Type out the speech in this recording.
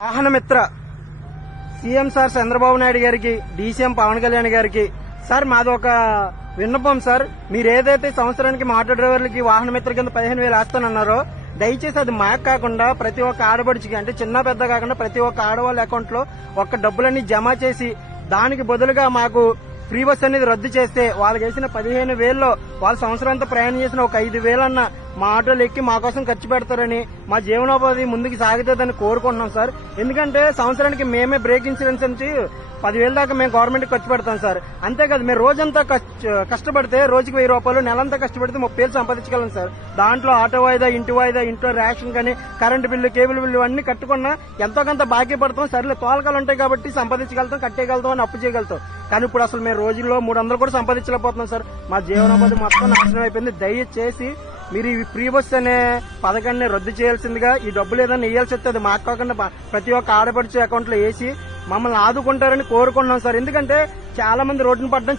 వాహన మిత్ర CM sir Chandrababu Naidu గారికి, డీసీఎం పవన్ కళ్యాణ్ గారికి, సార్ మాది ఒక విన్నపం సార్. మీరు ఏదైతే సంవత్సరానికి మా ఆటో డ్రైవర్లకి వాహన మిత్ర కింద 15,000 వేస్తానన్నారో దయచేసి అది మాకు కాకుండా ప్రతి ఒక్క ఆడబడిచికి, అంటే చిన్న పెద్ద కాకుండా ప్రతి ఒక్క ఆడవాళ్ళ అకౌంట్ లో ఒక్క డబ్బులన్నీ జమ చేసి దానికి బదులుగా మాకు ఫ్రీ బస్ అనేది రద్దు చేస్తే వాళ్ళకి వేసిన 15,000లో వాళ్ళ సంవత్సరం అంతా ప్రయాణం చేసిన ఒక 5,000 అన్న మా ఆటోలు ఎక్కి మా కోసం ఖర్చు పెడతారని, మా జీవనోపాధి ముందుకు సాగుతుందని కోరుకుంటున్నాం సార్. ఎందుకంటే సంవత్సరానికి మేమే బ్రేక్ ఇన్సూరెన్స్ నుంచి 10,000 దాకా మేము గవర్నమెంట్ ఖర్చు పెడతాం సార్. అంతేకాదు మేము రోజంతా కష్టపడితే రోజుకి 1,000 రూపాయలు, నెలంతా కష్టపడితే 30,000 సంపాదించగలం సార్. దాంట్లో ఆటో వాయిదా, ఇంటి వాయిదా, ఇంట్లో రేషన్ కానీ, కరెంటు బిల్లు, కేబుల్ బిల్లు అన్ని కట్టుకున్నా ఎంతో కొంత బాకీ పడతాం. సర్లే తోలకాలు ఉంటాయి కాబట్టి సంపాదించగలుగుతాం, కట్టేయగలుగుతాం అని అప్పు చేయగలుగుతాం. కానీ ఇప్పుడు అసలు మేము రోజుల్లో 300 కూడా సంపాదించలేకపోతున్నాం సార్. మా జీవనోపాధి మొత్తం నాశనం అయిపోయింది. దయచేసి మీరు ఈ ఫ్రీ బస్ అనే పథకాన్ని రద్దు చేయాల్సిందిగా, ఈ డబ్బులు ఏదైనా వేయాల్సి వస్తే అది మాకు కాకుండా ప్రతి ఒక్క ఆడపడిచే అకౌంట్ లో వేసి మమ్మల్ని ఆదుకుంటారని కోరుకుంటున్నాం సార్. ఎందుకంటే చాలా మంది రోడ్డును పడడం